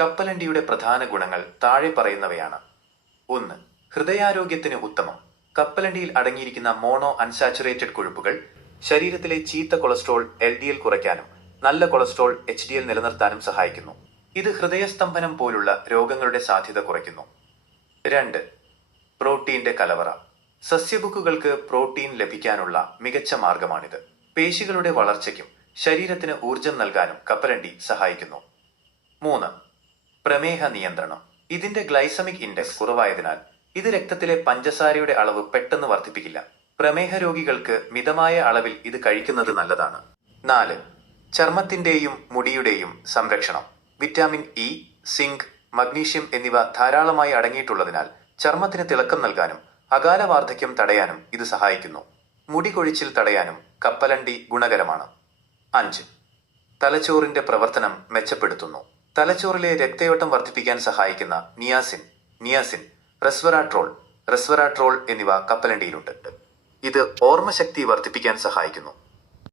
കപ്പലണ്ടിയുടെ പ്രധാന ഗുണങ്ങൾ താഴെ പറയുന്നവയാണ്. 1. ഹൃദയാരോഗ്യത്തിന് ഉത്തമം. കപ്പലണ്ടിയിൽ അടങ്ങിയിരിക്കുന്ന മോണോ അൺസാച്ചുറേറ്റഡ് കൊഴുപ്പുകൾ ശരീരത്തിലെ ചീത്ത കൊളസ്ട്രോൾ LDL കുറയ്ക്കാനും നല്ല കൊളസ്ട്രോൾ HDL നിലനിർത്താനും സഹായിക്കുന്നു. ഇത് ഹൃദയസ്തംഭനം പോലുള്ള രോഗങ്ങളുടെ സാധ്യത കുറയ്ക്കുന്നു. 2. പ്രോട്ടീന്റെ കലവറ. സസ്യബുക്കുകൾക്ക് പ്രോട്ടീൻ ലഭിക്കാനുള്ള മികച്ച മാർഗമാണിത്. പേശികളുടെ വളർച്ചയ്ക്കും ശരീരത്തിന് ഊർജം നൽകാനും കപ്പലണ്ടി സഹായിക്കുന്നു. 3. പ്രമേഹ നിയന്ത്രണം. ഇതിന്റെ ഗ്ലൈസമിക് ഇൻഡെക്സ് കുറവായതിനാൽ ഇത് രക്തത്തിലെ പഞ്ചസാരയുടെ അളവ് പെട്ടെന്ന് വർദ്ധിപ്പിക്കില്ല. പ്രമേഹ രോഗികൾക്ക് മിതമായ അളവിൽ ഇത് കഴിക്കുന്നത് നല്ലതാണ്. 4. ചർമ്മത്തിന്റെയും മുടിയുടെയും സംരക്ഷണം. വിറ്റാമിൻ ഇ, സിങ്ക്, മഗ്നീഷ്യം എന്നിവ ധാരാളമായി അടങ്ങിയിട്ടുള്ളതിനാൽ ചർമ്മത്തിന് തിളക്കം നൽകാനും അകാല വാർദ്ധക്യം തടയാനും ഇത് സഹായിക്കുന്നു. മുടി കൊഴിച്ചിൽ തടയാനും കപ്പലണ്ടി ഗുണകരമാണ്. 5. തലച്ചോറിന്റെ പ്രവർത്തനം മെച്ചപ്പെടുത്തുന്നു. തലച്ചോറിലെ രക്തയോട്ടം വർദ്ധിപ്പിക്കാൻ സഹായിക്കുന്ന നിയാസിൻ, റെസ്വറാട്രോൾ എന്നിവ കപ്പലണ്ടിയിലുണ്ട്. ഇത് ഓർമ്മശക്തി വർദ്ധിപ്പിക്കാൻ സഹായിക്കുന്നു.